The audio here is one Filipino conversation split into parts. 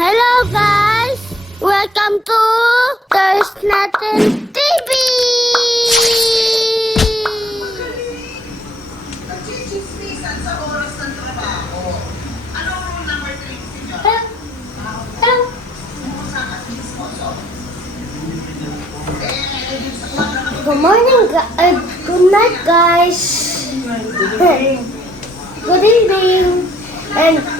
Hello guys! Welcome to Thirst Natin TV! Nagchichismisan sa oras ng trabaho. Ano rule number 3 ninyo? Sa chismoso. Yung sa kwadra ng Good morning, uh, good night guys! Good evening! And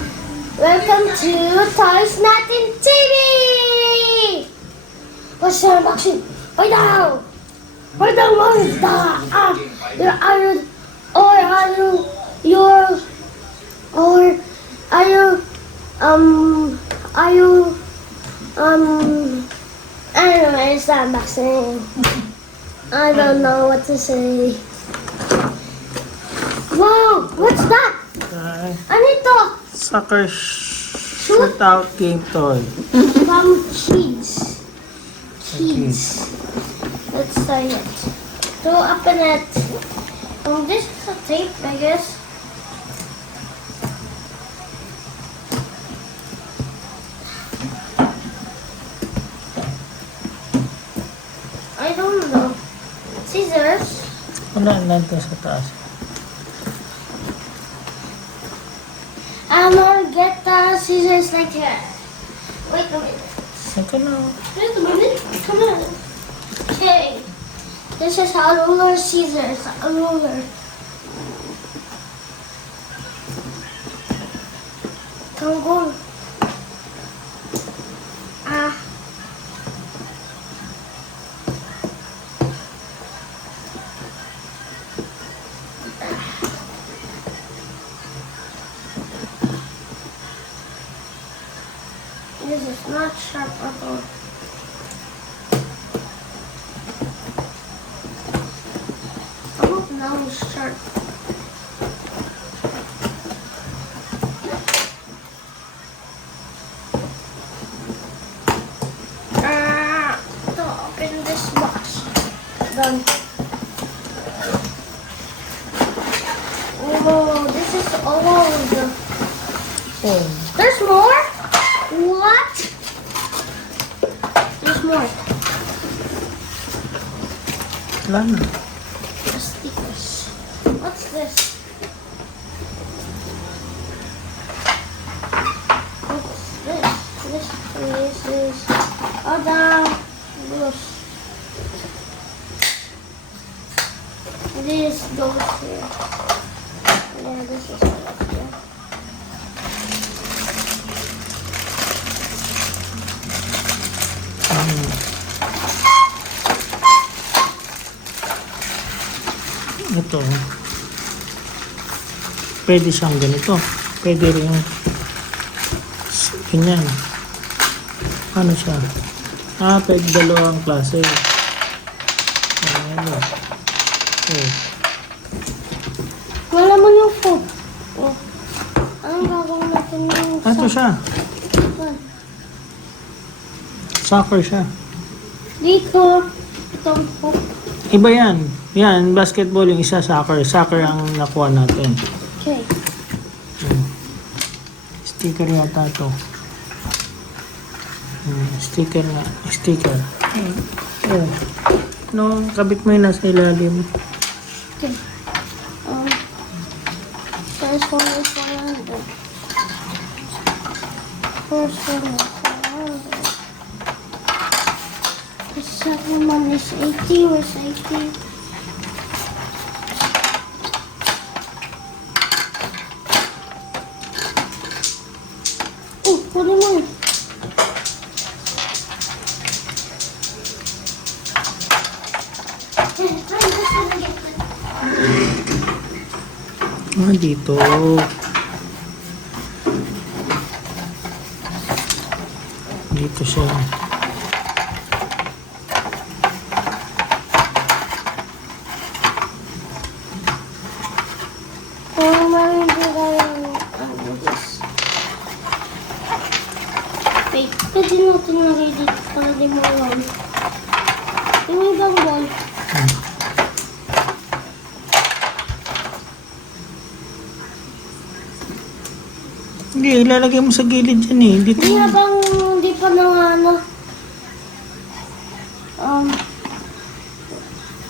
welcome to Toys Natin TV! What's your action? Right now! Right now, monster! Ah, you're, are you, or are you, you're, or are you, um, are you, um, I don't it's not boxing. I don't know what to say. Wow, what's that? Uh, Ano ito? Soccer sh- shootout game toy. From Kids. Kids. Let's try it. So open it. Um, this is a tape, I guess. I don't know. Scissors. Ano nandito sa taas? Gonna get the scissors like that. Wait a minute. Ito na. Wait a minute. Come on. Okay. This is a ruler scissors. A ruler. Come go. Done. Oh, this is old. Oh, There's more? What? There's more. wala na. The stickers. What's this? What's this? This this is other Ito. Pwede siyang ganito. Pwede rin ganyan. Ano siya? Ah, pwede dalawang klase. Ano? Oh. Wala mo yung food. Oh. Anong gagawin natin yung Ito siya. Soccer siya. Dito. Itong food. Iba yan. Yan, basketball yung isa, soccer. Soccer ang nakuha natin. Okay. Hmm. Sticker yata to. Hmm, sticker nga. Sticker. Hmm. Oh. No, kabit mo yun nasa ilalim. Okay. Um, first one is 100. First one is 100. The second one is 80. Where's 80? Dito. Dito siya. Kung mamimili tayo ano this. Wait, pwede natin lagay dito para di mo alam. Yung ibang ball. Hindi, ilalagay mo sa gilid yan eh. Dito. Hindi habang hindi pa na ano. Um,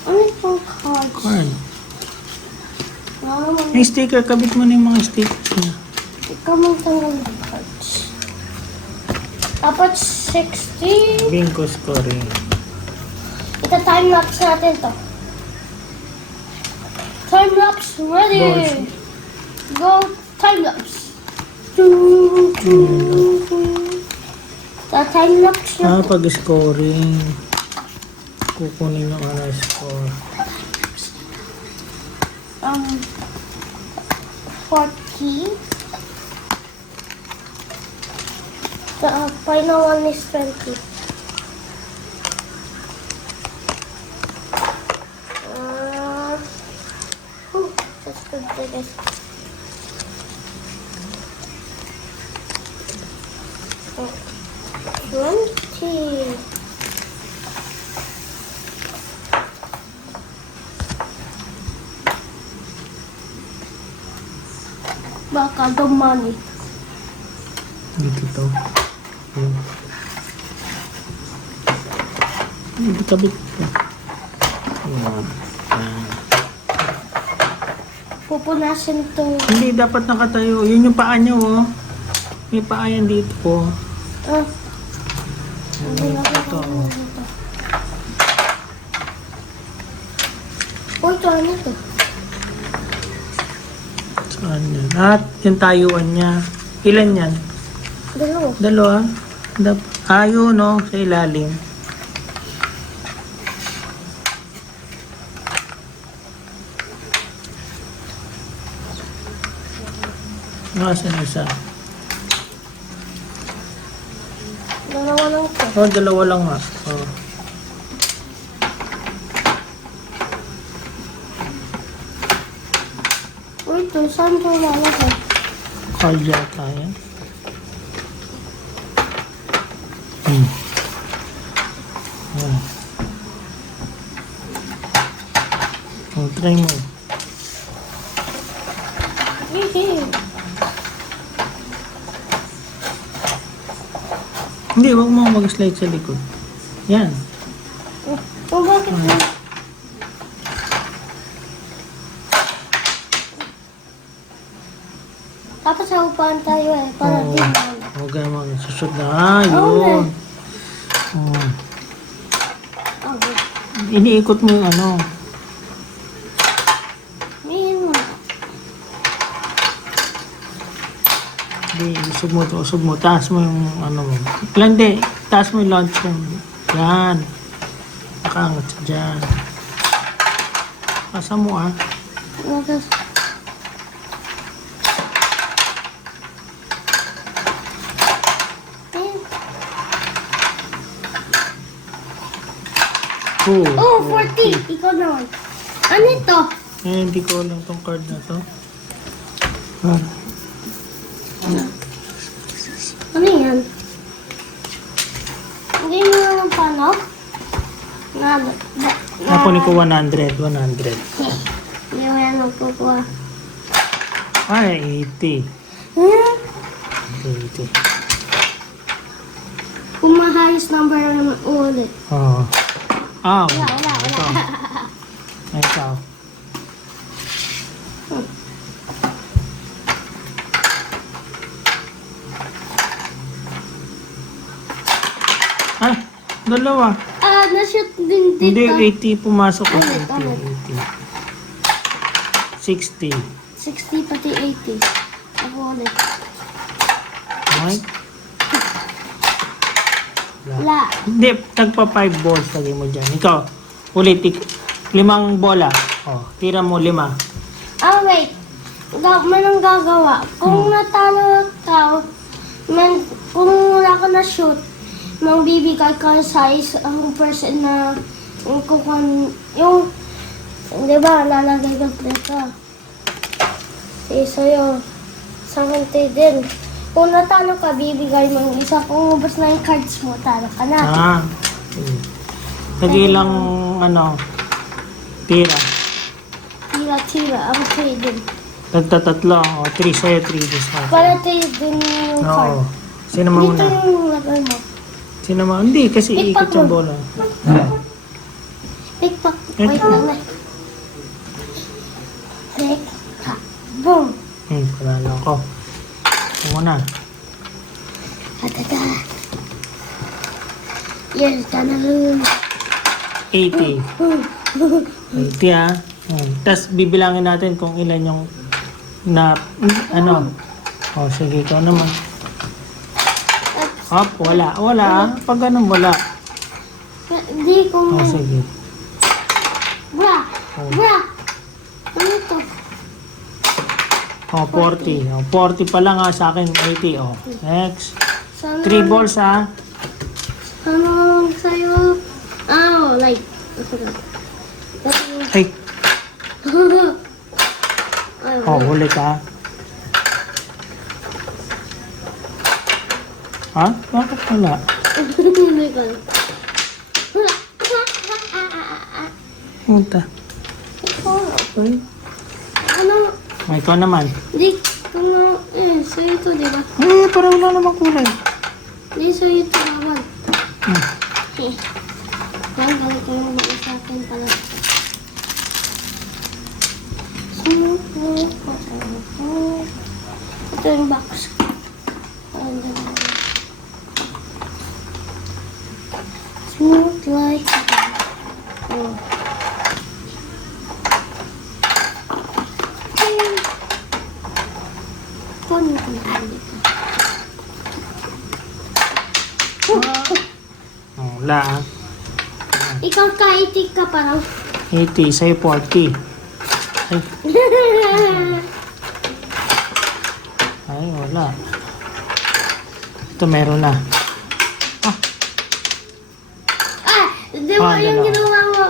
ano itong cards? Card. Naman. Yung sticker, kabit mo na yung mga stickers niya. Ikaw mong tanggal ng cards. Dapat 60. Bingo scoring. Ito time lapse natin to. Time lapse ready. Go time lapse. Choo, choo, choo. Sa time lapse na Ah, pag scoring. Kukunin yung ano score. um 40. The uh, final one is 20. Uh, oh, that's good, guys. Oh, 20. Baka dumani. Dito to. Yun. Hindi kabit to. Ayan. Ayan. Pupunasin to. Hindi, dapat nakatayo. Yun yung paa niyo, oh. May paa yan dito, oh. Ah, Ito, oh. Uy, ito ano to? Saan yan? At yung tayuan niya. Ilan yan? Dalawa. Dalawa. Dap Ayo, no? Sa ilalim. Nasaan isa? Dalawa lang. Oh, dalawa lang nga. Oh. Uy, ito. Saan ko lalagay? Card yata yan. Hmm. Oh. Oh, try mo. Hihi. Hindi, wag mo mag-slide sa likod. Yan. Oh, bakit mo? Tapos sa upahan tayo eh. Para Oo. di mo. Huwag ka mag susod na. Ah, yun. Oh. Oh. Iniikot mo yung ano. Mihin mo. Hindi, usog mo to, usog mo. Taas mo yung ano mo. Di, taas mo yung launcher mo. Yan. Nakaangat siya dyan. Pasa mo ah. Mihin. Oh, Oh, 40. Ikaw naman. Ano ito? Eh, hindi ko alam tong card na to. Ah, Ano yan? Hindi mo naman paano? Na, na, na, Nakunin ko 100, 100. Hindi mo yan magkukuha. Ay, 80. Hmm? 80. Kung mahayos number na naman ulit. Oh. Ah, Wala, wala, ito. wala. Ay, ito. Ah, dalawa. Na-shoot din Hindi, dito. 80 pumasok ko. Ulit, 80, ulit. 80. 60. 60 pati 80. Ako ulit. Right? Wala. Hindi, tagpa 5 balls lagay mo dyan. Ikaw, ulit, limang bola. Oh, tira mo lima. Ah, wait. Ga may nang gagawa. Kung natalo ka, man, kung wala ka na shoot, mang bibigay ka sa isang person na yung kukun, yung, di ba, lalagay ka presa. Si sa'yo, sa hante din. Kung natalo ka, bibigay mo yung isa. Kung ubos na yung cards mo, talo ka na. Ah. Tagilang, ano, tira. Tira-tira, ang trade din. Tagtatatlo. O, 3 sa'yo, 3 this one. Para tayo dun yung card. Oo. Sino Dito mauna? yung lagay mo. Sino mauna? Hindi, kasi iikot yung bola. Pack. Pick Wait lang na. Pack. Boom. Hmm, panalo ko. Yung Muna. Atata. Yes, tanalun. 80. 80 ah. Hmm. Tapos bibilangin natin kung ilan yung na, ano. O, sige, ikaw naman. Hop, wala. Wala ah. Pag ganun, wala. Hindi ko O, mo. sige. Bra. Oh. Bra. Ano to? O, 40. O, 40 pa lang ah sa akin. 80. O, next. Sana 3 balls ah. Ano sa'yo? Oh, like. Ay, Ay, o, huli ka. Ha? Bakit wala? Ko. Punta. Ano? O, ikaw naman. Di ko na, eh, sa'yo to, di ba? Eh, para wala namang kulay. Di sa'yo to, naman. Hmm. Eh. Yan, galit ko naman sa akin pala. Like Ito yung box. Ayan, dyan. Smooth like Oh. Ayun. Kunin ko na dito. O, wala ah. Ikaw kaitik ka pa raw. 80, sa'yo 40. Ay, ay, wala. Ito meron na. ah! Di ba Ah, yung dalawa. ginawa mo?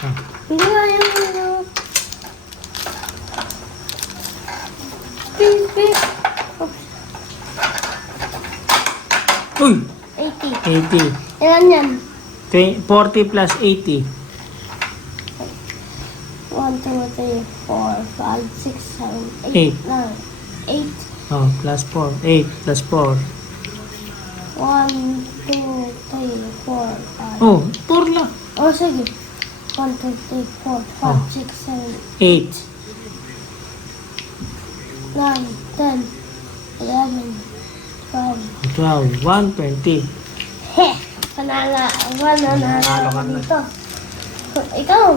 Ah. Di ba yung ginawa Ping, ping. Uy! 80. 80. Ilan yan? 40 plus 80. 1, 2, 3, 4, 5, 6, 7, 8, Eight. 9, 8. Oh, plus 4. 8 plus 4. 1, 2, 3, 4, 5. Oh, 4 lang. Oh, sige. 1, 2, 3, 4, 5, Oh. 6, 7, 8. 9, 10, 11, 12, 12. 1, 20. Nanalawan, nanalawan dito. Ikaw.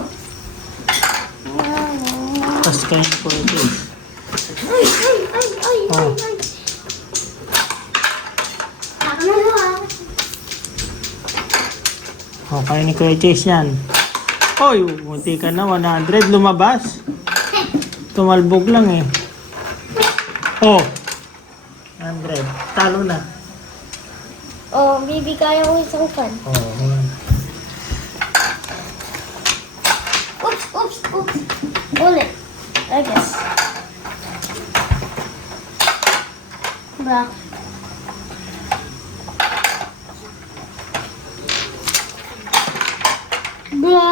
Tapos kayo po ito. Ay, ay, ay, ay, oh. ay, ay. Oh, kaya ni Kuya yan. Oy, munti ka na, 100. Lumabas. Tumalbog lang eh. Oh, 100. Talo na. Oh, bibi, kaya ko isang fan. Oh, ayan. Oops, oops, oops. Ulit. I guess. Bra. Bra.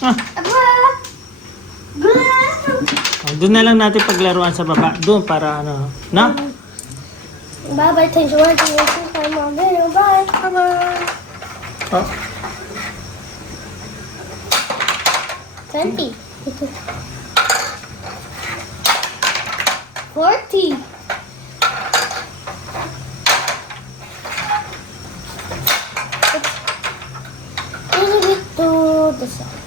Ah. Bra. oh, doon na lang natin paglaruan sa baba. Doon para ano. Na? Bye bye. Thanks for watching. This is my mom. Bye. Bye bye. Oh. 20. 40. A little bit to the side. Thank